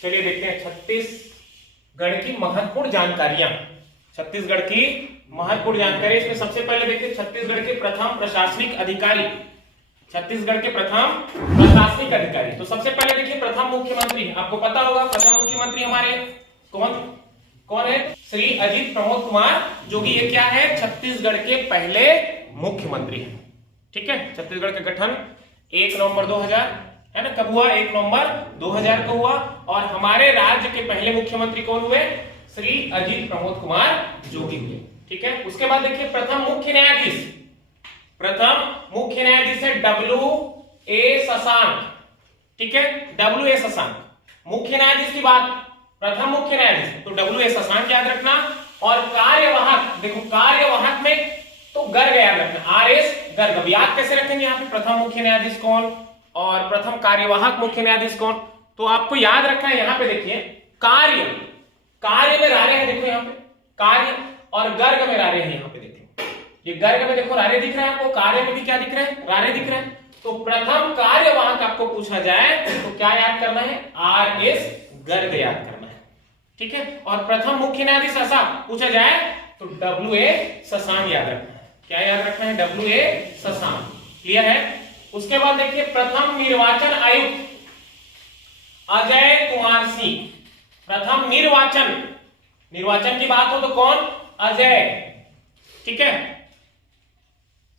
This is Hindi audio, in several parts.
चलिए देखते हैं छत्तीसगढ़ की महत्वपूर्ण जानकारियां। छत्तीसगढ़ की महत्वपूर्ण जानकारी, इसमें सबसे पहले देखिए छत्तीसगढ़ के प्रथम प्रशासनिक अधिकारी। छत्तीसगढ़ के प्रथम प्रशासनिक अधिकारी, तो सबसे पहले देखिए प्रथम मुख्यमंत्री, आपको पता होगा प्रथम मुख्यमंत्री हमारे कौन कौन है? श्री अजित प्रमोद कुमार, जो कि ये क्या है? छत्तीसगढ़ के पहले मुख्यमंत्री है। ठीक है, छत्तीसगढ़ का गठन 1 नवंबर 2000 है ना, कब हुआ? 1 नवंबर 2000 को हुआ। और हमारे राज्य के पहले मुख्यमंत्री कौन हुए? श्री अजित प्रमोद कुमार जोगी हुए। ठीक है, उसके बाद देखिए प्रथम मुख्य न्यायाधीश, प्रथम मुख्य न्यायाधीश है W.A. शशांक। ठीक है, W.A. शशांक मुख्य न्यायाधीश की बात, प्रथम मुख्य न्यायाधीश तो W.A. शशांक याद रखना। और कार्यवाहक, देखो कार्यवाहक में तो गर्ग याद रखना, R.S. गर्ग। अब याद कैसे रखेंगे यहाँ पे? प्रथम मुख्य न्यायाधीश कौन और प्रथम कार्यवाहक मुख्य न्यायाधीश कौन? तो आपको याद रखना है, यहाँ पे देखिए कार्य, कार्य में रारे हैं, देखो यहाँ पे कार्य, और गर्ग में रारे हैं। यहाँ पे देखिए ये गर्ग में देखो रारे दिख रहा है आपको, कार्य में भी क्या दिख रहा है? रारे दिख रहा है। तो प्रथम कार्यवाहक आपको पूछा जाए तो क्या याद करना है? R.S. गर्ग याद करना है। ठीक है, और प्रथम मुख्य न्यायाधीश ऐसा पूछा जाए तो W.A. शशांक याद रखना है। क्या याद रखना है? W.A. शशांक। क्लियर है? उसके बाद देखिए प्रथम निर्वाचन आयुक्त अजय कुमार सिंह। प्रथम निर्वाचन, निर्वाचन की बात हो तो कौन? अजय। ठीक है,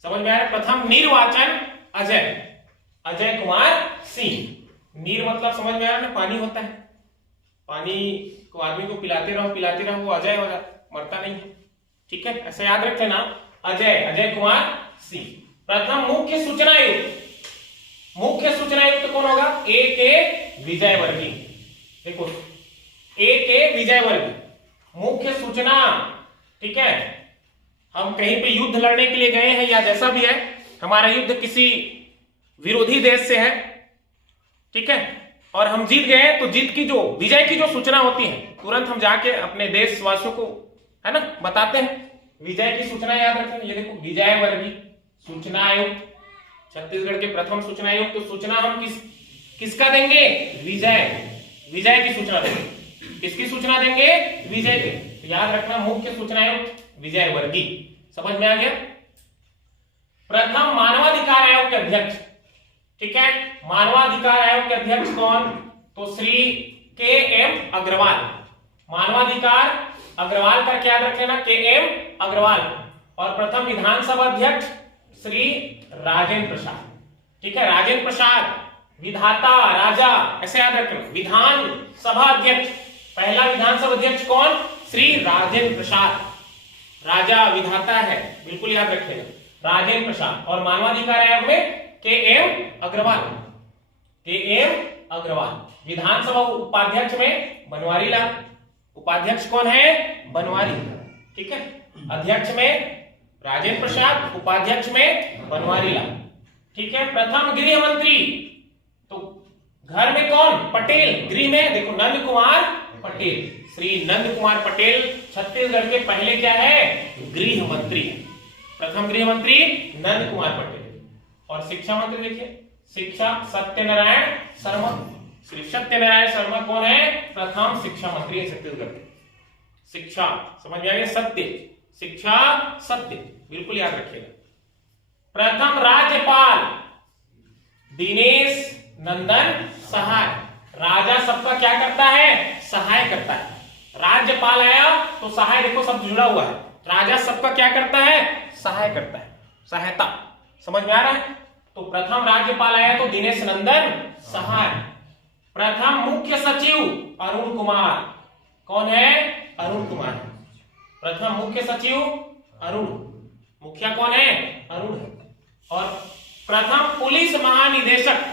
समझ में आ रहा है? प्रथम निर्वाचन अजय, अजय कुमार सिंह। नीर मतलब समझ में आ रहा है ना, पानी होता है, पानी को आदमी को पिलाते रहो वो अजय होगा, मरता नहीं है। ठीक है, ऐसे याद रख लेना, अजय, अजय कुमार सिंह। प्रथम मुख्य सूचना आयुक्त, मुख्य सूचना आयुक्त कौन होगा? A.K. विजयवर्गीय। देखो A.K. विजयवर्गीय मुख्य सूचना। ठीक है, हम कहीं पे युद्ध लड़ने के लिए गए हैं या जैसा भी है, हमारा युद्ध किसी विरोधी देश से है, ठीक है, और हम जीत गए तो जीत की जो विजय की जो सूचना होती है तुरंत हम जाके अपने देशवासियों को है ना बताते हैं। विजय की सूचना याद रखें, ये देखो विजयवर्गीय सूचना आयुक्त, छत्तीसगढ़ के प्रथम सूचना आयुक्त। तो सूचना हम किसका देंगे? विजय, विजय की सूचना देंगे। किसकी सूचना देंगे? विजय की। तो याद रखना मुख्य सूचना आयुक्त विजयवर्गीय। समझ में आ गया? प्रथम मानवाधिकार आयोग के अध्यक्ष, ठीक है, मानवाधिकार आयोग के अध्यक्ष कौन? तो श्री K.M. अग्रवाल। मानवाधिकार अग्रवाल का क्या याद रख लेना? K.M. अग्रवाल। और प्रथम विधानसभा अध्यक्ष श्री राजेंद्र प्रसाद। ठीक है, राजेंद्र प्रसाद, विधाता राजा, ऐसे याद रखना। विधानसभा अध्यक्ष, पहला विधानसभा अध्यक्ष कौन? श्री राजेंद्र प्रसाद। राजा विधाता है, बिल्कुल याद रखेगा, राजेंद्र प्रसाद। और मानवाधिकार आयोग में K.M. अग्रवाल, K.M. अग्रवाल। विधानसभा उपाध्यक्ष में बनवारी लाल। उपाध्यक्ष कौन है? बनवारी। ठीक है, अध्यक्ष में राजेंद्र प्रसाद, उपाध्यक्ष में बनवारी लाल। ठीक है, प्रथम गृह मंत्री, तो घर में कौन? पटेल। गृह में देखो नंद कुमार पटेल, श्री नंद कुमार पटेल छत्तीसगढ़ के पहले क्या है? गृह मंत्री है। प्रथम गृह मंत्री नंद कुमार पटेल। और शिक्षा मंत्री देखिए, शिक्षा सत्यनारायण शर्मा। श्री सत्यनारायण शर्मा कौन है? प्रथम शिक्षा मंत्री है छत्तीसगढ़ के। शिक्षा समझ में आ गया? सत्य, शिक्षा सत्य, बिल्कुल याद रखिएगा। प्रथम राज्यपाल दिनेश नंदन सहाय। राजा सबका क्या करता है? सहाय करता है। राज्यपाल आया तो सहाय देखो सब जुड़ा हुआ है। राजा सबका क्या करता है? सहाय करता है, सहायता। समझ में आ रहा है? तो प्रथम राज्यपाल आया तो दिनेश नंदन सहाय। प्रथम मुख्य सचिव अरुण कुमार, कौन है? अरुण कुमार। प्रथम मुख्य सचिव अरुण, मुखिया कौन है? अरुण है। और प्रथम पुलिस महानिदेशक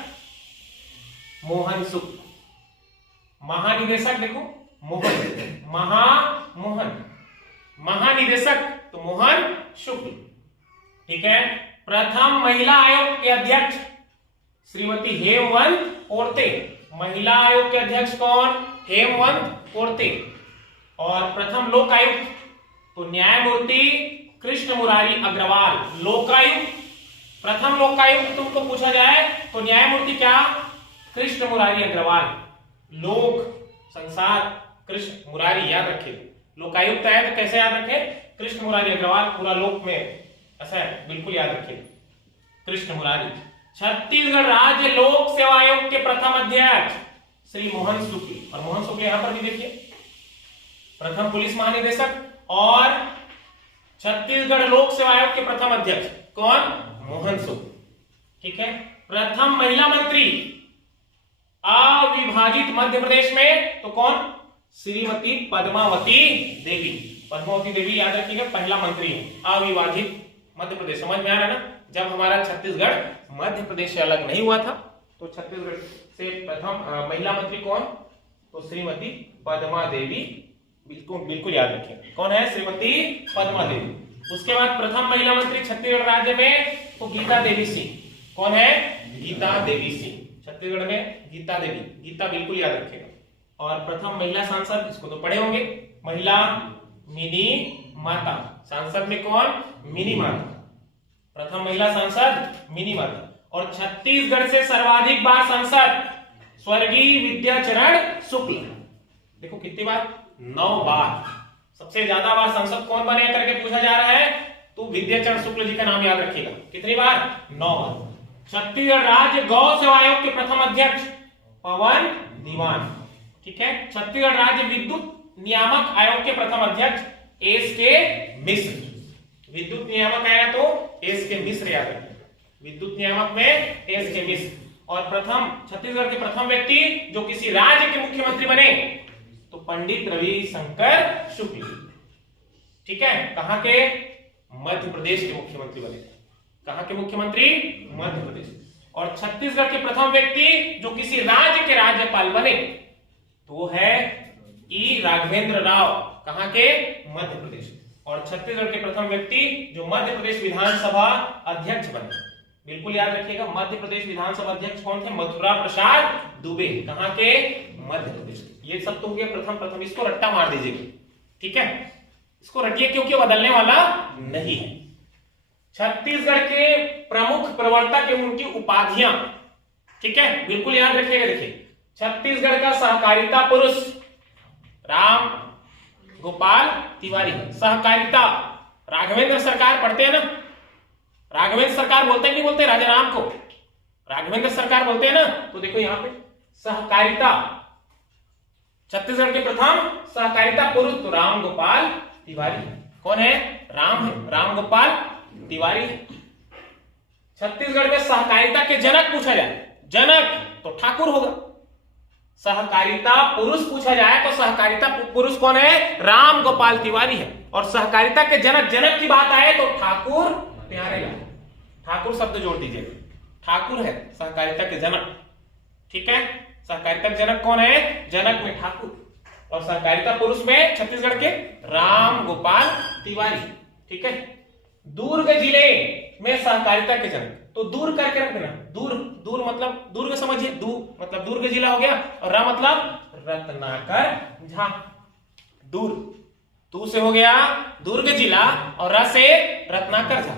मोहन सुख। महानिदेशक देखो मोहन, मोहन, महानिदेशक तो मोहन शुक्ल। ठीक है, प्रथम महिला आयोग के अध्यक्ष श्रीमती हेमवंत कोरते। महिला आयोग के अध्यक्ष कौन? हेमवंत कोरते। और प्रथम लोक आयुक्त तो न्यायमूर्ति कृष्ण मुरारी अग्रवाल। लोकायुक्त, प्रथम लोकायुक्त तुमको पूछा जाए तो न्यायमूर्ति क्या? कृष्ण मुरारी अग्रवाल। लोक संसार कृष्ण मुरारी, याद रखिए। लोकायुक्त है तो कैसे याद रखे? कृष्ण मुरारी अग्रवाल, पूरा लोक में ऐसा है, बिल्कुल याद रखिए, कृष्ण मुरारी। छत्तीसगढ़ राज्य लोक सेवा आयोग के प्रथम अध्यक्ष श्री मोहन शुक्ल, और मोहन शुक्ल यहां पर भी देखिए, प्रथम पुलिस महानिदेशक, और छत्तीसगढ़ लोक सेवा आयोग के प्रथम अध्यक्ष कौन? मोहन शुक्ल। ठीक है। प्रथम महिला मंत्री अविभाजित मध्य प्रदेश में तो कौन? श्रीमती पद्मावती देवी। पद्मावती देवी याद रखिएगा, पहला मंत्री है अविभाजित मध्य प्रदेश। समझ में आ रहा है ना? जब हमारा छत्तीसगढ़ मध्य प्रदेश से अलग नहीं हुआ था तो छत्तीसगढ़ से प्रथम महिला मंत्री कौन? तो श्रीमती पद्मा देवी, बिल्कुल याद रखिए, कौन है? श्रीमती पद्मा देवी। उसके बाद प्रथम महिला मंत्री छत्तीसगढ़ राज्य में तो गीता देवी सिंह। कौन है? गीता देवी सिंह। छत्तीसगढ़ में गीता देवी, गीता बिल्कुल याद रखिएगा। और प्रथम महिला सांसद, इसको तो पढ़े होंगे, महिला मिनी माता। सांसद में कौन? मिनी माता, प्रथम महिला सांसद मिनी माता। और छत्तीसगढ़ से सर्वाधिक बार सांसद स्वर्गीय विद्याचरण शुक्ल। देखो कितनी बार? 9 बार। सबसे ज्यादा बार सांसद कौन बने करके पूछा जा रहा है तो विद्याचरण शुक्ल जी का नाम याद रखिएगा। कितनी बार? 9 बार। छत्तीसगढ़ राज्य गौ सेवा आयोग के प्रथम अध्यक्ष पवन दीवान। ठीक है। छत्तीसगढ़ राज्य विद्युत नियामक आयोग के प्रथम अध्यक्ष एस के मिश्र। विद्युत नियामक आया तो एस के मिश्र याद रखें, विद्युत नियामक में एस के मिश्र। और प्रथम छत्तीसगढ़ के प्रथम व्यक्ति जो किसी राज्य के मुख्यमंत्री बने तो पंडित रविशंकर शुक्ल। ठीक है। कहां के? मध्य प्रदेश के मुख्यमंत्री बने थे। कहां के मुख्यमंत्री? मध्य प्रदेश। और छत्तीसगढ़ के प्रथम व्यक्ति जो किसी राज्य के राज्यपाल बने तो है ई राघवेंद्र राव। कहां के? मध्य प्रदेश। और छत्तीसगढ़ के प्रथम व्यक्ति जो मध्य प्रदेश विधानसभा अध्यक्ष बने, बिल्कुल याद रखिएगा, मध्य प्रदेश विधानसभा अध्यक्ष कौन थे? मथुरा प्रसाद दुबे। कहां के? मध्य प्रदेश। ये सब तो हो गया प्रथम, इसको रट्टा मार दीजिएगा। ठीक है, इसको रटिए क्योंकि बदलने वाला नहीं है। छत्तीसगढ़ के प्रमुख प्रवर्तक एवं उनकी उपाधियां, ठीक है, बिल्कुल याद रखिएगा। देखिए, छत्तीसगढ़ का सहकारिता पुरुष राम गोपाल तिवारी। सहकारिता राघवेंद्र सरकार पढ़ते हैं ना, राघवेंद्र सरकार बोलते हैं नहीं बोलते? राजा राम को राघवेंद्र सरकार बोलते हैं ना। तो देखो यहां पे सहकारिता, छत्तीसगढ़ के प्रथम सहकारिता पुरुष तो राम गोपाल तिवारी। कौन है? राम है, राम गोपाल तिवारी। छत्तीसगढ़ में सहकारिता के जनक पूछा जाए, जनक तो ठाकुर होगा। सहकारिता पुरुष पूछा जाए तो सहकारिता पुरुष कौन है? राम गोपाल तिवारी है। और सहकारिता के जनक, जनक की बात आए तो ठाकुर प्यारेलाल। ठाकुर शब्द जोड़ दीजिए, ठाकुर है सहकारिता के जनक। ठीक है, सहकारिता के जनक कौन है? जनक में ठाकुर। और सहकारिता पुरुष में छत्तीसगढ़ के राम गोपाल तिवारी। ठीक है। दुर्ग जिले में सहकारिता के जनक, तो दूर करके रख देना, दूर दूर मतलब दुर्ग समझिए, दूर मतलब दुर्ग जिला हो गया, और रा मतलब रत्नाकर झा। दूर, तू से हो गया दुर्ग जिला और रा से रत्नाकर झा।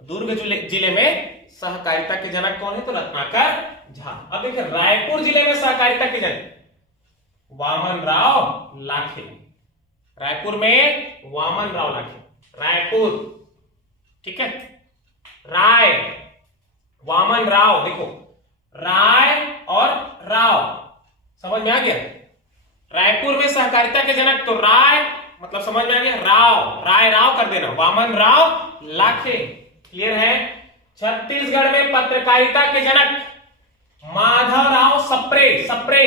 दुर्ग जिले में सहकारिता के जनक कौन है? तो रत्नाकर झा। अब देखिए रायपुर जिले में सहकारिता के जनक वामन राव लाखे। रायपुर में वामन राव लाखे, रायपुर। ठीक है। राय, वामन राव, देखो राय और राव समझ में आ गया। रायपुर में सहकारिता के जनक तो राय मतलब समझ में आ गया, राव, राय राव कर देना, वामन राव लाखे। क्लियर है। छत्तीसगढ़ में पत्रकारिता के जनक माधव राव सप्रे। सप्रे,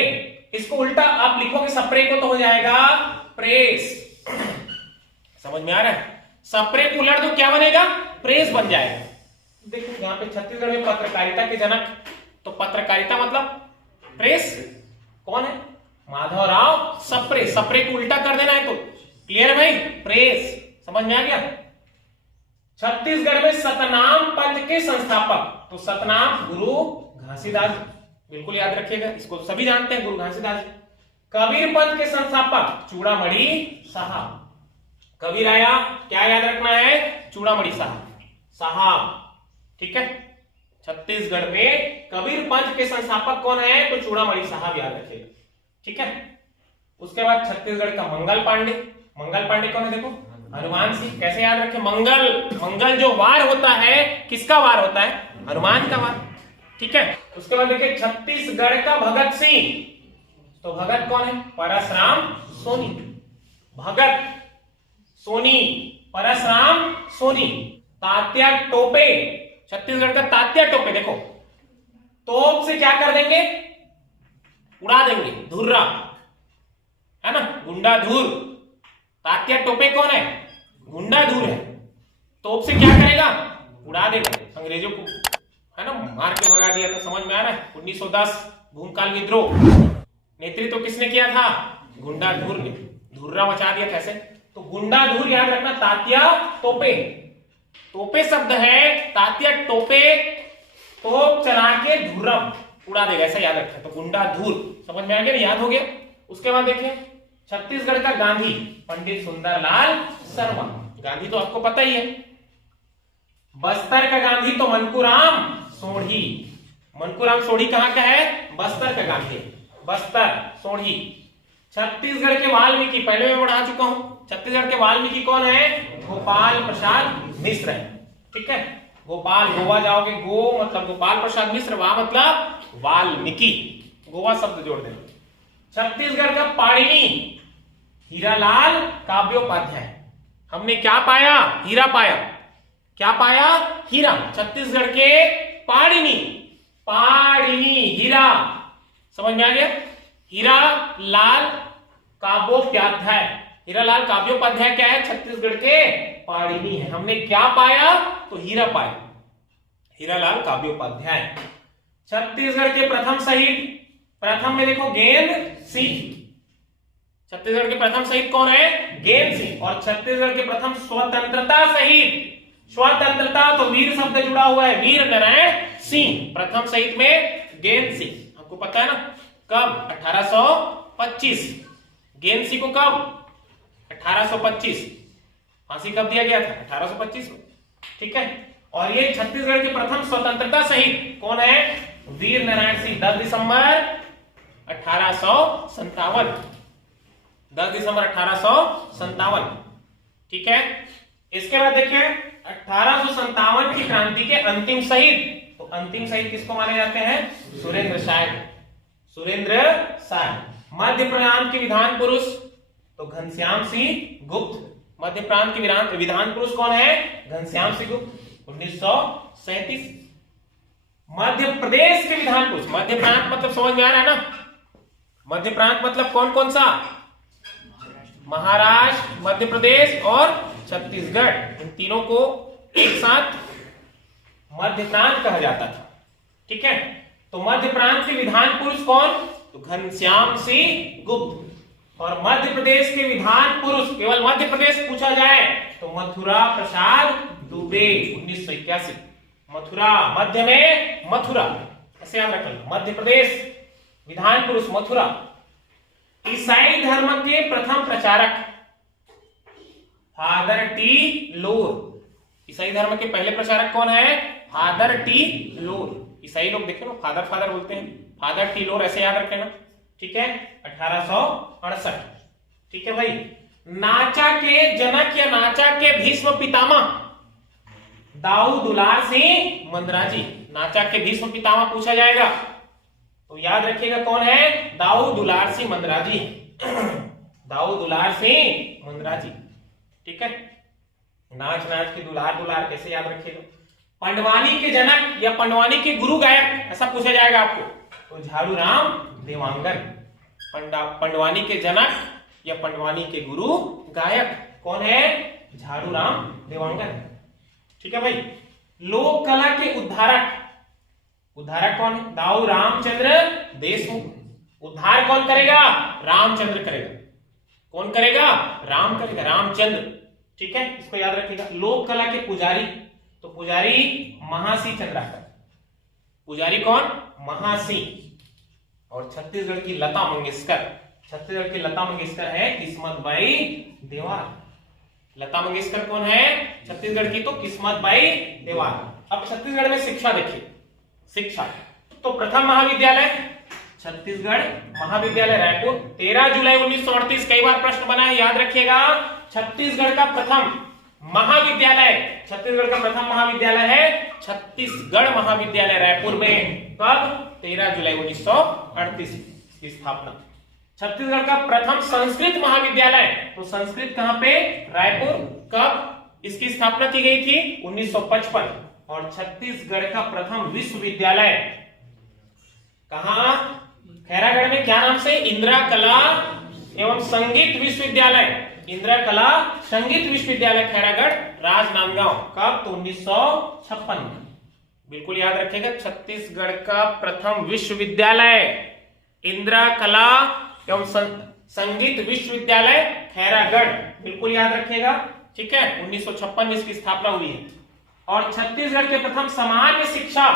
इसको उल्टा आप लिखोगे सप्रे को तो हो जाएगा प्रेस। समझ में आ रहा है? सप्रे को उलट दो क्या बनेगा? प्रेस बन जाएगा। देखो यहां पे छत्तीसगढ़ में पत्रकारिता के जनक, तो पत्रकारिता मतलब प्रेस कौन है? माधव राव सप्रे। सप्रे को उल्टा कर देना है तो क्लियर है भाई, प्रेस। समझ में आ गया। छत्तीसगढ़ में सतनाम पंथ के संस्थापक तो सतनाम गुरु घासीदास, बिल्कुल याद रखिएगा, इसको सभी जानते हैं, गुरु घासीदास। कबीर पंथ के संस्थापक चूड़ामणि साहब। कबीर आया, क्या याद रखना है? चूड़ामणि साहब, साहब। ठीक है। छत्तीसगढ़ में कबीर पंथ के संस्थापक कौन है? तो चूड़ामणि साहब याद रखिएगा। ठीक है। उसके बाद छत्तीसगढ़ का मंगल पांडे। मंगल पांडे कौन है देखो, हनुमान सिंह। कैसे याद रखें, मंगल, मंगल जो वार होता है किसका वार होता है, हनुमान का वार, ठीक है। उसके बाद देखिए छत्तीसगढ़ का भगत सिंह, तो भगत कौन है, परसराम सोनी। भगत सोनी, परसराम सोनी। तात्या टोपे, छत्तीसगढ़ का तात्या टोपे, देखो तोप से क्या कर देंगे, उड़ा देंगे, धुर्रा है ना, गुंडाधुर। तात्या टोपे कौन है, गुंडाधुर है। तोप से क्या करेगा, उड़ा देगा। अंग्रेजों को है ना मार के भगा दिया था, समझ में आ रहा है। 1910 भूमकाल विद्रोह नेतृत्व तो किसने किया था, गुंडाधुर ने, धुर्रा मचा दिया था ऐसे। तो गुंडाधुर याद रखना, तात्या टोपे। टोपे शब्द है, तात्या टोपे तोप चला के धुर्रा उड़ा देगा, ऐसा याद रखना। तो गुंडाधुर समझ में आ गया, याद हो गया। उसके बाद देखिए छत्तीसगढ़ का गांधी, पंडित सुंदरलाल शर्मा। गांधी तो आपको पता ही है। बस्तर का गांधी तो मनकूराम सोढ़ी। मनकूराम सोढ़ी कहां का है, बस्तर का गांधी, बस्तर सोढ़ी। छत्तीसगढ़ के वाल्मीकि, पहले मैं पढ़ा चुका हूं, छत्तीसगढ़ के वाल्मीकि कौन है, गोपाल प्रसाद मिश्र है, ठीक है। गोपाल, गोवा जाओगे, गो मतलब गोपाल प्रसाद मिश्र, वाह मतलब वाल्मीकि, गोवा शब्द जोड़ देना। छत्तीसगढ़ का पाणिनि, हीरालाल काव्योपाध्याय। हमने क्या पाया, हीरा पाया। क्या पाया, हीरा। छत्तीसगढ़ के पाणिनि, पाणिनि हीरा, समझ में आ गया। हीरा लाल काव्योपाध्याय, हीरालाल काव्योपाध्याय क्या है, छत्तीसगढ़ के पाणिनि है। हमने क्या पाया, तो हीरा पाया, हीरालाल काव्योपाध्याय। छत्तीसगढ़ के प्रथम शहीद, प्रथम में देखो गेंद सिंह। छत्तीसगढ़ के प्रथम शहीद कौन है, गेंद सिंह। और छत्तीसगढ़ के प्रथम स्वतंत्रता शहीद, स्वतंत्रता तो वीर शब्द जुड़ा हुआ है, वीर नारायण सिंह। प्रथम शहीद में गेंद सिंह, आपको पता है ना, कब 1825। गेंद सिंह को कब 1825, फांसी कब दिया गया था, 1825 में, ठीक है। और ये छत्तीसगढ़ के प्रथम स्वतंत्रता शहीद कौन है, वीर नारायण सिंह। 10 दिसंबर 1857, 10 दिसंबर 1857, ठीक है। इसके बाद देखिए 1857 की क्रांति के अंतिम शहीद, तो अंतिम शहीद किसको माने जाते हैं, सुरेंद्र शाह, सुरेंद्र शाह। मध्य प्रांत के विधान पुरुष तो घनश्याम सिंह गुप्त। मध्य प्रांत के विधान पुरुष कौन है, घनश्याम सिंह गुप्त, 1937। मध्य प्रदेश के विधान पुरुष, मध्य प्रांत मतलब समझ में आ रहा है ना, मध्य प्रांत मतलब कौन कौन सा, महाराष्ट्र, मध्य प्रदेश और छत्तीसगढ़, इन तीनों को एक साथ मध्य प्रांत कहा जाता था, ठीक है। तो मध्य प्रांत के विधान पुरुष कौन, तो घनश्याम सिंह गुप्त। और मध्य प्रदेश के विधान पुरुष, केवल मध्य प्रदेश पूछा जाए तो मथुरा प्रसाद दुबे, 1981। मथुरा, मध्य में मथुरा, ऐसे याद रखना, मध्य प्रदेश विधान पुरुष मथुरा। ईसाई धर्म के प्रथम प्रचारक फादर टी लोर। ईसाई धर्म के पहले प्रचारक कौन है, फादर टी लोर। ईसाई लोग देखे ना फादर फादर बोलते हैं, फादर टी लोर, ऐसे याद रखना, ठीक है। 1868, ठीक है भाई। नाचा के जनक या नाचा के भीष्म पितामह दाऊ दुलार सिंह मंदराजी। नाचा के भीष्म पितामह पूछा जाएगा तो याद रखिएगा कौन है, दाऊ दुलार सिंह मंदराजी, दाऊ दुलार सिंह मंदराजी, ठीक है। नाच नाच के दुलार दुलार कैसे याद रखिएगा। पंडवानी के जनक या पंडवानी के गुरु गायक, ऐसा पूछा जाएगा आपको, तो झाड़ू राम देवांगन। पंडवानी के जनक या पंडवानी के गुरु गायक कौन है, झाड़ू राम देवांगन, ठीक है भाई। लोक कला के उद्धारक, उद्धारक कौन है, दाऊ रामचंद्र देशमुख। उद्धार कौन करेगा, रामचंद्र करेगा। कौन करेगा, राम करेगा, रामचंद्र, ठीक है, इसको याद रखिएगा। लोक कला के पुजारी, तो पुजारी महासी चंद्राकर। पुजारी कौन, महासी। और छत्तीसगढ़ की लता मंगेशकर, छत्तीसगढ़ की लता मंगेशकर है किस्मत बाई देवार। लता मंगेशकर कौन है, छत्तीसगढ़ की तो किस्मत बाई देवार। अब छत्तीसगढ़ में शिक्षा देखिए, शिक्षा तो प्रथम महाविद्यालय छत्तीसगढ़ महाविद्यालय रायपुर। 13 जुलाई 1938, कई बार प्रश्न बना है, याद रखिएगा। छत्तीसगढ़ का प्रथम महाविद्यालय, छत्तीसगढ़ का प्रथम महाविद्यालय है छत्तीसगढ़ महाविद्यालय रायपुर में। कब? 13 जुलाई 1938 की स्थापना। छत्तीसगढ़ का प्रथम संस्कृत महाविद्यालय, तो संस्कृत कहां पे? रायपुर। कब इसकी स्थापना की गई थी? 1955। और छत्तीसगढ़ का प्रथम विश्वविद्यालय कहां? खैरागढ़ में। क्या नाम से? इंदिरा कला एवं संगीत विश्वविद्यालय। इंदिरा कला संगीत विश्वविद्यालय खैरागढ़, राजनांदगांव। कब? तो 1956 में। बिल्कुल याद रखिएगा, छत्तीसगढ़ का प्रथम विश्वविद्यालय इंदिरा कला एवं संगीत विश्वविद्यालय खैरागढ़, बिल्कुल याद रखिएगा। ठीक है, 1956 में इसकी स्थापना हुई है। और छत्तीसगढ़ के प्रथम सामान्य शिक्षा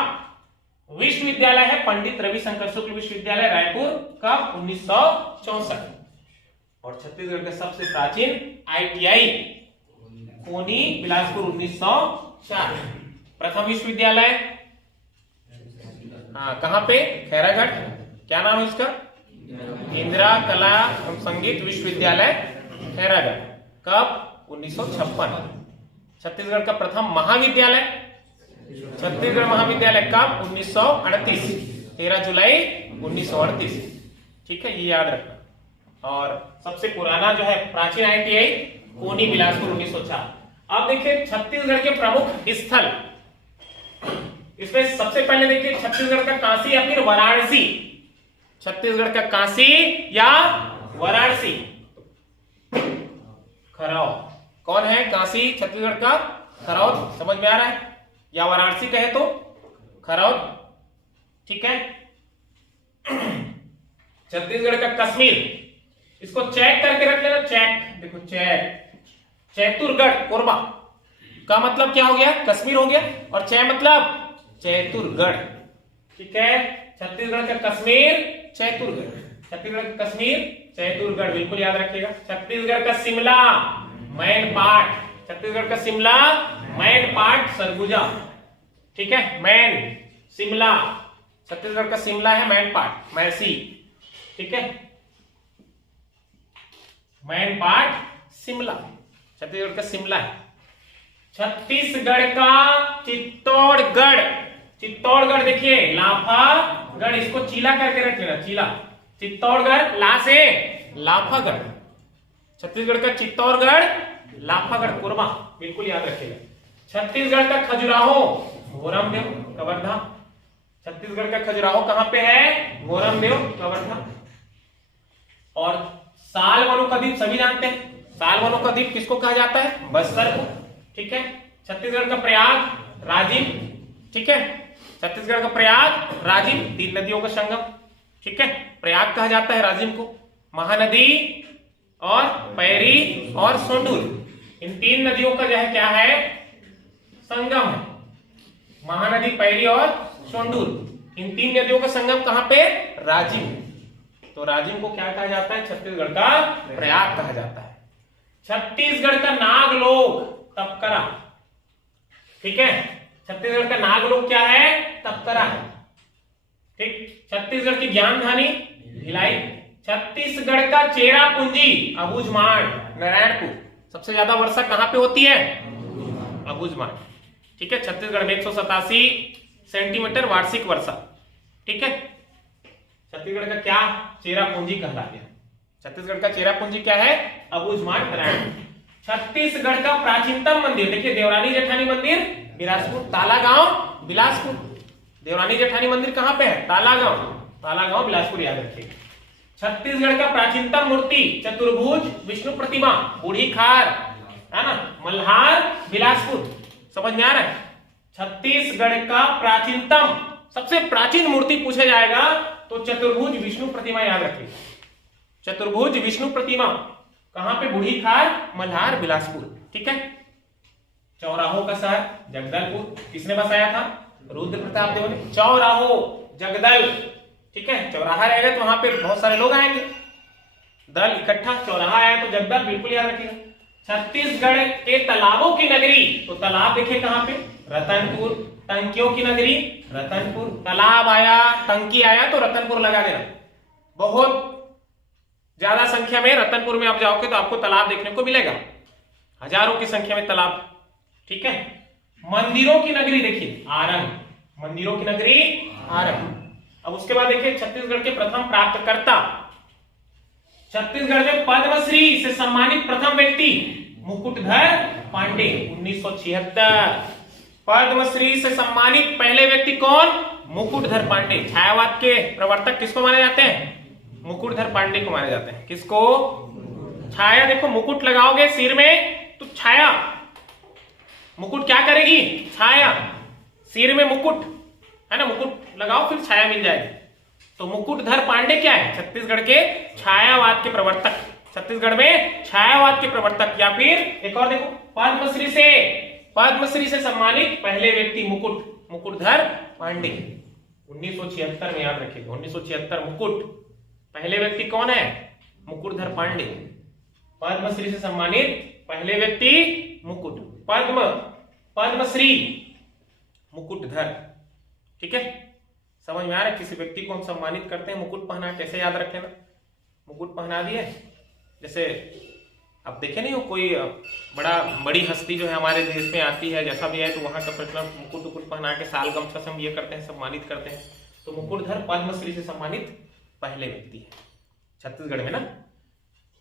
विश्वविद्यालय है पंडित रविशंकर शुक्ल विश्वविद्यालय रायपुर। कब? 1964। और छत्तीसगढ़ का सबसे प्राचीन आईटीआई कोनी बिलासपुर, 1904। प्रथम विश्वविद्यालय कहां पे? खैरागढ़। क्या नाम है इसका? इंदिरा कला एवं संगीत विश्वविद्यालय खैरागढ़। कब? 1956। छत्तीसगढ़ का प्रथम महाविद्यालय छत्तीसगढ़ महाविद्यालय कब? 1938, 13 जुलाई 1938। ठीक है, ये याद रखना। और सबसे पुराना जो है प्राचीन आईटीआई कोनी बिलासपुर, 1904। अब देखिए छत्तीसगढ़ के प्रमुख स्थल, इसमें सबसे पहले देखिए छत्तीसगढ़ का काशी या फिर वाराणसी। छत्तीसगढ़ का काशी या वाराणसी। खरौद कौन है? काशी छत्तीसगढ़ का खरौद, समझ में आ रहा है? या वाराणसी कहे तो खरौद। ठीक है। छत्तीसगढ़ का कश्मीर, इसको चेक करके रख लेना। चेक, देखो चेक। चैतुरगढ़ कोरबा का मतलब क्या हो गया? कश्मीर हो गया। और चै मतलब चैतुरगढ़। ठीक है, छत्तीसगढ़ का कश्मीर चैतुरगढ़। छत्तीसगढ़ का कश्मीर चैतुरगढ़, बिल्कुल याद रखिएगा। छत्तीसगढ़ का शिमला मैनपाट। छत्तीसगढ़ का शिमला मैनपाट सरगुजा। ठीक है, मैन शिमला, छत्तीसगढ़ का शिमला है मैनपाट मैसी। ठीक है, मैनपाट शिमला छत्तीसगढ़ का शिमला है। छत्तीसगढ़ का चित्तौड़गढ़। चित्तौड़गढ़ देखिए लाफागढ़, इसको चीला करके रख लेना। चीला, चित्तौड़गढ़, ला से लाफागढ़। छत्तीसगढ़ का चित्तौड़गढ़ लाफागढ़ कोरबा, बिल्कुल याद रखिएगा। छत्तीसगढ़ का खजुराहो घोरमदेव कवर्धा। छत्तीसगढ़ का खजुराहो कहां पे है? घोरमदेव कवर्धा। और साल वनों का द्वीप सभी जानते हैं। साल वनों का द्वीप किसको कहा जाता है? बस्तर को। ठीक है, छत्तीसगढ़ का प्रयाग राजिम। ठीक है, छत्तीसगढ़ का प्रयाग राजिम, 3 नदियों का संगम। ठीक है, प्रयाग कहा जाता है राजिम को। महानदी और पैरी और सोंडूर, इन 3 नदियों का जो है क्या है? संगम है। महानदी, पैरी और सोंडूर, इन 3 नदियों का संगम कहां पे? राजिम। तो राजिम को क्या कहा जाता है? छत्तीसगढ़ का प्रयाग कहा जाता है। छत्तीसगढ़ का नागलोक तपकरा। ठीक है, छत्तीसगढ़ का नागलोक क्या है? तपकरा है। ठीक, छत्तीसगढ़ की ज्ञानधानी भिलाई। छत्तीसगढ़ का चेरापूंजी अबूझमाड़ नारायणपुर। सबसे ज्यादा वर्षा कहां पे होती है? अबूझमाड़। ठीक है, छत्तीसगढ़ में 187 सेंटीमीटर वार्षिक वर्षा। ठीक है, छत्तीसगढ़ का क्या? चेरापूंजी कहला गया। छत्तीसगढ़ का चेरापूंजी क्या है? अबूझमाड़ नारायणपुर। छत्तीसगढ़ का प्राचीनतम मंदिर देखिए देवरानी जेठानी मंदिर बिलासपुर। तालागांव बिलासपुर। देवरानी जेठानी मंदिर कहां पे है? तालागांव। तालागांव बिलासपुर, याद रखिएगा। छत्तीसगढ़ का प्राचीनतम मूर्ति चतुर्भुज विष्णु प्रतिमा बूढ़ी खार, है ना, मल्हार बिलासपुर। समझ में आ रहा है? छत्तीसगढ़ का प्राचीनतम, सबसे प्राचीन मूर्ति पूछा जाएगा तो चतुर्भुज विष्णु प्रतिमा, याद रखिए। चतुर्भुज विष्णु प्रतिमा कहां पे? बूढ़ी खार, मल्हार बिलासपुर। ठीक है, चौराहो का शहर जगदलपुर, किसने बसाया था? रुद्र प्रताप देव ने। चौराहो जगदल। ठीक है, चौराहा रहेगा तो वहां पे बहुत सारे लोग आएंगे, दल इकट्ठा। चौराहा आया तो जगदल, बिल्कुल याद रखिएगा। छत्तीसगढ़ के तालाबों की नगरी, तो तालाब देखिए कहां पे? रतनपुर। टंकियों की नगरी रतनपुर। तालाब आया, टंकी आया तो रतनपुर लगा देना। बहुत ज्यादा संख्या में रतनपुर में आप जाओगे तो आपको तालाब देखने को मिलेगा, हजारों की संख्या में तालाब। ठीक है, मंदिरों की नगरी देखिए आरंग, मंदिरों की नगरी आरंग। अब उसके बाद देखिए छत्तीसगढ़ के प्रथम प्राप्तकर्ता, छत्तीसगढ़ में पद्मश्री से सम्मानित प्रथम व्यक्ति मुकुटधर पांडे 1976। पद्मश्री से सम्मानित पहले व्यक्ति कौन? मुकुटधर पांडे। छायावाद के प्रवर्तक किसको माने जाते हैं? मुकुटधर पांडे को माने जाते हैं। किसको? छाया। देखो मुकुट लगाओगे सिर में तो छाया, मुकुट क्या करेगी? छाया। सिर में मुकुट है ना, मुकुट लगाओ फिर छाया मिल जाएगी। तो मुकुटधर पांडे क्या है? छत्तीसगढ़ के छायावाद के प्रवर्तक, छत्तीसगढ़ में छायावाद के प्रवर्तक। या फिर एक और देखो, पद्मश्री से सम्मानित पहले व्यक्ति मुकुटधर पांडे 1976 में, याद रखिएगा 1976। मुकुट पहले व्यक्ति कौन है? मुकुटधर पांडे। पद्मश्री से सम्मानित पहले व्यक्ति मुकुट, पद्मश्री मुकुटधर। ठीक है, समझ में आ रहा है? किसी व्यक्ति को हम सम्मानित करते हैं मुकुट पहना, कैसे याद रखें ना, मुकुट पहना दिए। जैसे अब देखे नहीं हो कोई बड़ी हस्ती जो है हमारे देश में आती है, जैसा भी है, तो वहां का प्रचलन मुकुट पहना के साल गमछा से हम ये करते हैं, सम्मानित करते हैं। तो मुकुटधर पद्मश्री से सम्मानित पहले व्यक्ति है छत्तीसगढ़ में ना।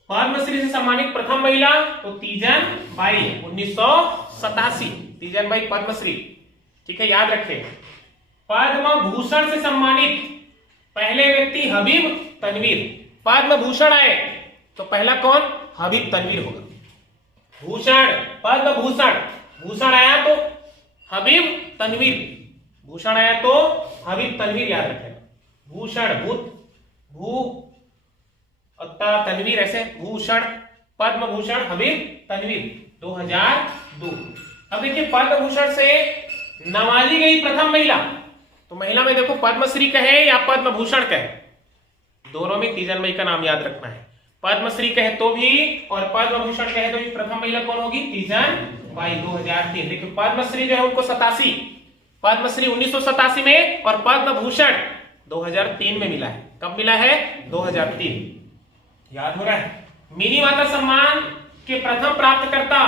पद्मश्री से सम्मानित प्रथम महिला तो तीजन बाई 1987, तीजन बाई पद्मश्री। ठीक है, याद रखें। पद्म भूषण से सम्मानित पहले व्यक्ति हबीब तनवीर। पद्म भूषण आए तो पहला कौन? हबीब तनवीर होगा। भूषण, पद्म भूषण, भूषण आया तो हबीब तनवीर, भूषण आया तो हबीब तनवीर, याद रखेगा। भूषण, भू तनवीर, ऐसे भूषण, पद्म भूषण, हबीब तनवीर 2002। अब देखिए पद्म भूषण से नवाजी गई प्रथम महिला, तो महिला में देखो पद्मश्री कहे या पद्म भूषण कहे, दोनों में तीजन मई का नाम याद रखना है। पद्मश्री कहे तो भी और पद्म भूषण कहे तो भी प्रथम महिला कौन होगी? तीजन बाई 2003। देखिए पद्मश्री जो है उनको 87, पद्मश्री 1987 में और पद्म भूषण 2003 में मिला है। कब मिला है? 2003। याद हो रहा है? मिनी माता सम्मान के प्रथम प्राप्तकर्ता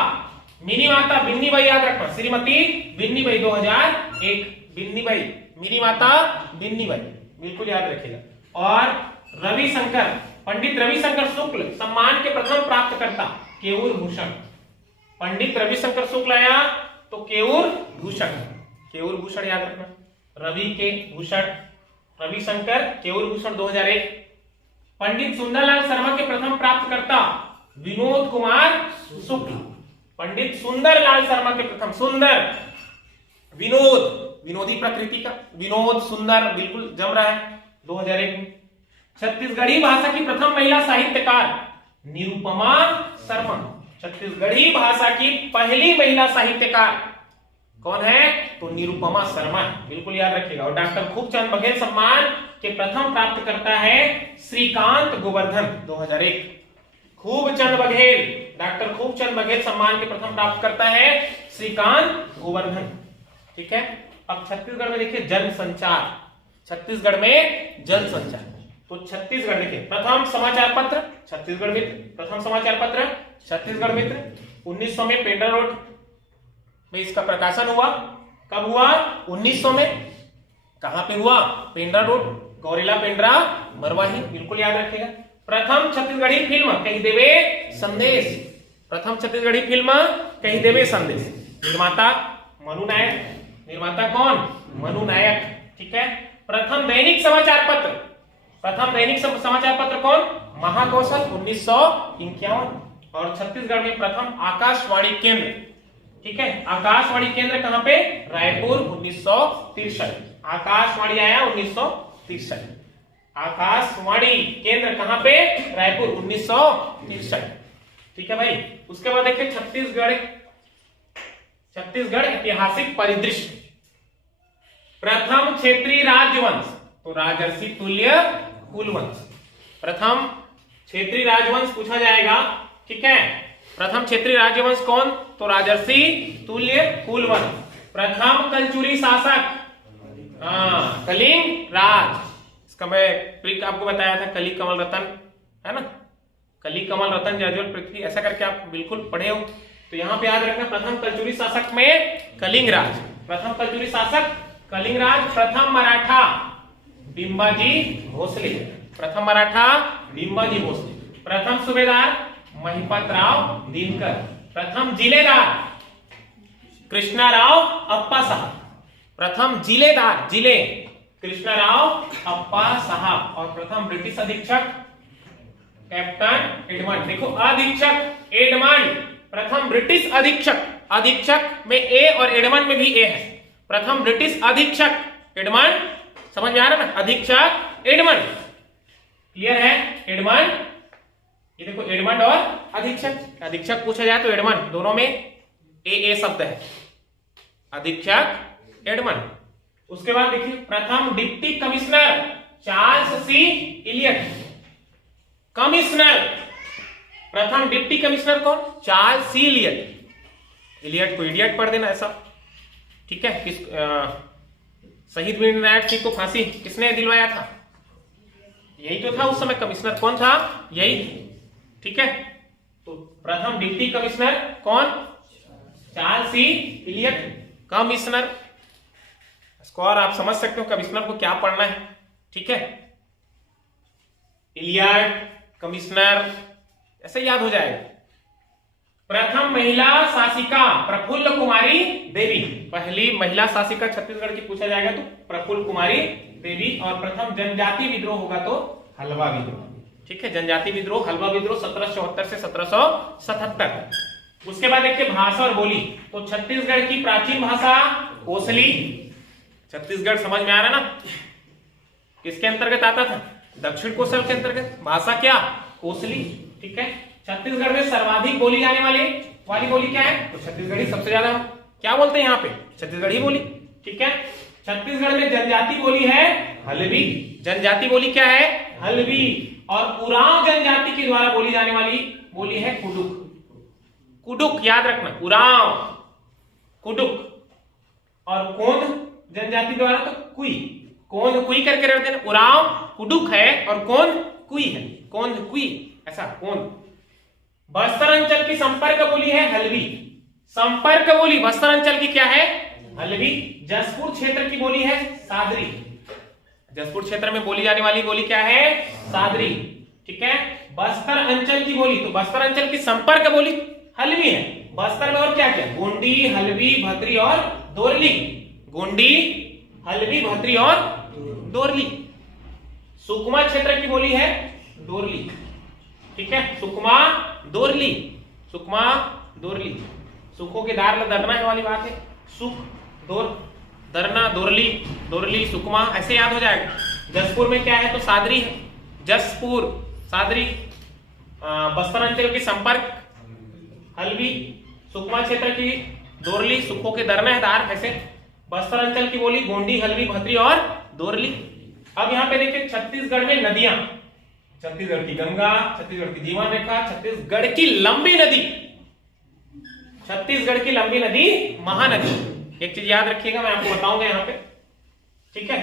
मिनी माता बिन्नी बाई, याद रखना, श्रीमती बिन्नी बाई 2001। बिन्नी बाई, मिनी माता बिन्नी बाई, बिल्कुल याद रखिएगा। और रविशंकर, पंडित रविशंकर शुक्ल सम्मान के प्रथम प्राप्तकर्ता केयूर भूषण। पंडित रविशंकर शुक्ल आया तो केयूर भूषण, केयूर भूषण याद रखना। रवि के भूषण, रविशंकर, केयूर भूषण 2001। पंडित सुंदरलाल शर्मा के प्रथम प्राप्तकर्ता विनोद कुमार शुक्ल। पंडित सुंदरलाल शर्मा के प्रथम, सुंदर, विनोद, विनोदी प्रकृति का विनोद, सुंदर, बिल्कुल जम रहा है, 2001 में। छत्तीसगढ़ी भाषा की प्रथम महिला साहित्यकार निरुपमा शर्मा। छत्तीसगढ़ी भाषा की पहली महिला साहित्यकार कौन है? तो निरुपमा शर्मा, बिल्कुल याद रखिएगा। और डॉक्टर खूबचंद बघेल सम्मान के प्रथम प्राप्तकर्ता है श्रीकांत गोवर्धन 2001। खूबचंद बघेल, डॉक्टर खूबचंद बघेल सम्मान के प्रथम प्राप्तकर्ता है श्रीकांत गोवर्धन। ठीक है, अब छत्तीसगढ़ में देखिए जनसंचार, छत्तीसगढ़ में जनसंचार। तो छत्तीसगढ़ देखिए प्रथम समाचार पत्र छत्तीसगढ़ मित्र, प्रथम समाचार पत्र छत्तीसगढ़ मित्र 1900 में पेंड्रा रोड में इसका प्रकाशन हुआ। कब हुआ? 1900 में। कहां पे हुआ? पेंड्रा रोड, गौरेला पेंड्रा मरवाही, बिल्कुल याद रखिएगा। प्रथम छत्तीसगढ़ी फिल्म कहीं देवे संदेश, प्रथम छत्तीसगढ़ी फिल्म कहीं देवे संदेश। निर्माता मनु नायक, निर्माता कौन? मनु नायक। ठीक है, प्रथम दैनिक समाचार पत्र, प्रथम दैनिक समाचार पत्र कौन? महाकौशल 1951। और छत्तीसगढ़ में प्रथम आकाशवाणी केंद्र, ठीक है, आकाशवाणी केंद्र कहां पे? रायपुर 1963। आकाशवाणी आया 1963। आकाशवाणी केंद्र कहां पे? रायपुर 1963। ठीक है भाई। उसके बाद देखिए छत्तीसगढ़ ऐतिहासिक परिदृश्य। प्रथम क्षेत्रीय राजवंश तो राजर्षि तुल्य कुलवंश। प्रथम क्षेत्रीय राजवंश पूछा जाएगा, ठीक है। प्रथम क्षेत्रीय राजवंश कौन? तो राजर्षि तुल्य कुलवंश। प्रथम कलचुरी शासक कलिंग राज, इसका मैं ट्रिक आपको बताया था, कली कमल रतन, है ना, कली कमल रतन जयज्वाल पृथ्वी, ऐसा करके आप बिल्कुल पढ़े हो। तो यहाँ पे याद रखना, प्रथम कलचुरी शासक में कलिंगराज, प्रथम कलचुरी शासक कलिंगराज, प्रथम मराठा बिंबाजी भोसले, प्रथम मराठा बिंबाजी भोसले, प्रथम सूबेदार महिपतराव दिनकर, प्रथम जिलेदार कृष्णाराव अप्पा साहब, प्रथम जिलेदार, जिले कृष्णाराव अप्पा साहब, और प्रथम ब्रिटिश अधीक्षक कैप्टन एडमंड। देखो अधीक्षक एडमंड, प्रथम ब्रिटिश अधीक्षक, अधीक्षक में ए और एडमंड में भी ए है, प्रथम ब्रिटिश अधीक्षक एडमंड, समझ में आ रहा है ना, अधीक्षक एडमंड, क्लियर है, एडमंड, ये देखो एडमंड और अधीक्षक, अधीक्षक पूछा जाए तो एडमंड, दोनों में ए शब्द है, अधीक्षक एडमंड। उसके बाद देखिए प्रथम डिप्टी कमिश्नर चार्ल्स सी इलियट, कमिश्नर, प्रथम डिप्टी कमिश्नर कौन, चार्ल्स सी इलियट, इलियट को इडियट पढ़ देना ऐसा, ठीक है। किस शहीद वीरनारायण सिंह को फांसी किसने दिलवाया था, यही तो था उस समय कमिश्नर, कौन था, यही, ठीक है। तो प्रथम डिप्टी कमिश्नर कौन, चार्ल्स सी इलियट, कमिश्नर। इसको और आप समझ सकते हो कमिश्नर को क्या पढ़ना है, ठीक है, इलियट, कमिश्नर, ऐसे याद हो जाएगा। प्रथम महिला शासिका प्रफुल्ल कुमारी देवी, पहली महिला शासिका छत्तीसगढ़ की पूछा जाएगा तो प्रफुल्ल कुमारी देवी, और प्रथम जनजाति विद्रोह होगा तो हलवा विद्रोह, ठीक है, जनजाति विद्रोह, हलवा विद्रोह 1774 से 1777। उसके बाद देखिए भाषा और बोली, तो छत्तीसगढ़ की प्राचीन भाषा कोसली, छत्तीसगढ़ समझ में आ रहा ना, किसके अंतर्गत आता था, दक्षिण कोसल के अंतर्गत, भाषा क्या, कोसली, ठीक है। छत्तीसगढ़ में सर्वाधिक बोली जाने वाली बोली क्या है, तो छत्तीसगढ़ी सबसे ज्यादा क्या बोलते हैं यहाँ पे, छत्तीसगढ़ी बोली, ठीक है। छत्तीसगढ़ में जनजाति बोली है हल्बी, जनजाति बोली क्या है, हल्बी, और उरांव जनजाति के द्वारा बोली जाने वाली बोली है कुडुक, कुडुक याद रखना, उरांव कुडुक, और कोंद जनजाति द्वारा तो कुई, कोंद कुई करके रख देना, उरांव कुडुक है और कोंद कुई है, कोंद कुई, ऐसा कोंद। बस्तर अंचल की संपर्क बोली है हल्बी, संपर्क बोली बस्तर अंचल की क्या है, हल्बी। जसपुर क्षेत्र की बोली है सादरी, जसपुर क्षेत्र में बोली जाने वाली बोली क्या है, सादरी, ठीक है। बस्तर अंचल की बोली, तो बस्तर अंचल की संपर्क बोली हल्बी है, बस्तर में और क्या क्या, गोंडी, हल्बी, भद्री और दोरली, गोंडी, हल्बी, भद्री और दोरली। सुकमा क्षेत्र की बोली है दोरली, ठीक है, सुकमा दोरली, सुकमा दोरली, सुखों के दार दरना है वाली बात है, सुख दोर दरना, दोरली, दोरली, सुकमा, ऐसे याद हो जाएगा। जसपुर में क्या है तो सादरी है, जसपुर सादरी। बस्तर अंचल की संपर्क हल्बी, सुकमा क्षेत्र की दोरली, सुखों के दरना है दार, ऐसे। बस्तर अंचल की बोली गोंडी, हल्बी, भद्री और दोरली। अब यहाँ पे देखिए छत्तीसगढ़ में नदियां, छत्तीसगढ़ की गंगा, छत्तीसगढ़ की जीवन रेखा, छत्तीसगढ़ की लंबी नदी, छत्तीसगढ़ की लंबी नदी महानदी। एक चीज याद रखिएगा, मैं आपको बताऊंगा यहाँ पे, ठीक है।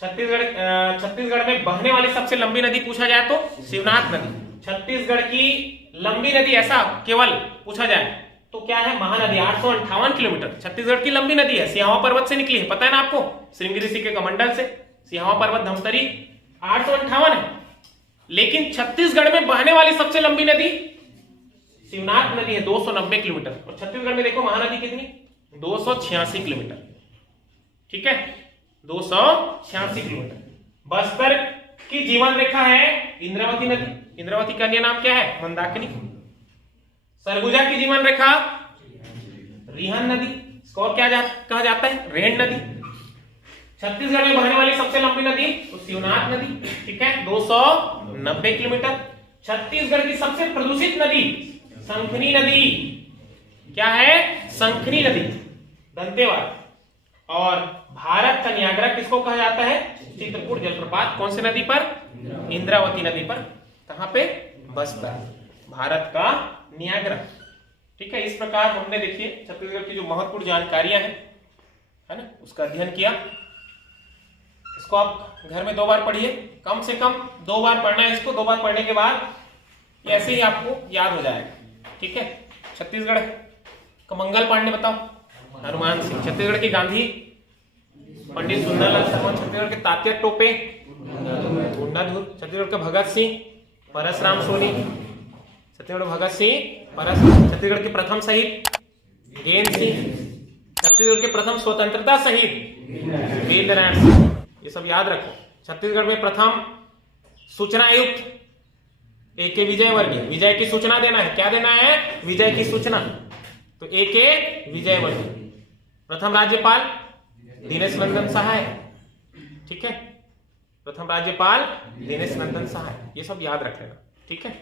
छत्तीसगढ़ में बहने वाली सबसे लंबी नदी पूछा जाए तो शिवनाथ नदी, छत्तीसगढ़ की लंबी नदी ऐसा केवल पूछा जाए तो क्या है, महानदी, 858 किलोमीटर छत्तीसगढ़ की लंबी नदी है, सिहावा पर्वत से निकली है, पता है ना आपको, श्रृंगी ऋषि के कमंडल से सिहावा पर्वत धमतरी 858 है। लेकिन छत्तीसगढ़ में बहने वाली सबसे लंबी नदी शिवनाथ नदी है, 290 किलोमीटर, और छत्तीसगढ़ में देखो महानदी कितनी, 286 किलोमीटर, ठीक है, 286 किलोमीटर। बस्तर की जीवन रेखा है इंद्रावती नदी, इंद्रावती का अन्य नाम क्या है, मंदाकिनी। सरगुजा की जीवन रेखा रिहन नदी, इसको क्या कहा जाता है, रेण नदी। छत्तीसगढ़ में बहने वाली सबसे लंबी नदी तो शिवनाथ नदी, ठीक है, 290 किलोमीटर। छत्तीसगढ़ की सबसे प्रदूषित नदी शंखनी नदी, क्या है, शंखनी नदी, दंतेवाड़ा। और भारत का नियाग्रा किसको कहा जाता है, चित्रकूट जलप्रपात, कौन सी नदी पर, इंद्रावती नदी पर, कहां पे, बस्तर, भारत का नियाग्रा, ठीक है। इस प्रकार हमने देखिए छत्तीसगढ़ की जो महत्वपूर्ण जानकारियां हैं, है ना, उसका अध्ययन किया। इसको इसको आप घर में 2 बार पढ़िए, कम से कम 2 बार पढ़ना है इसको। 2 बार पढ़ने के बाद ऐसे ही आपको याद हो जाएगा, ठीक है। छत्तीसगढ़ का मंगल पांडे बताओ। हनुमान सिंह। छत्तीसगढ़ के गांधी पंडित सुंदरलाल शर्मा। छत्तीसगढ़ के तात्या टोपे गुंडाधुर। छत्तीसगढ़ के भगत सिंह परसराम सोनी। छत्तीसगढ़ भगत सिंह परस। छत्तीसगढ़ के प्रथम शहीद गेंद सिंह। छत्तीसगढ़ के प्रथम स्वतंत्रता शहीद वीर नारायण सिंह। ये सब याद रखो। छत्तीसगढ़ में प्रथम सूचना आयुक्त A.K. विजयवर्गीय। विजय की सूचना देना है। क्या देना है? विजय की सूचना। तो A.K. विजयवर्गीय। प्रथम राज्यपाल दिनेश नंदन सहाय, ठीक है। प्रथम राज्यपाल दिनेश नंदन सहाय। ये सब याद रख लेना, ठीक है।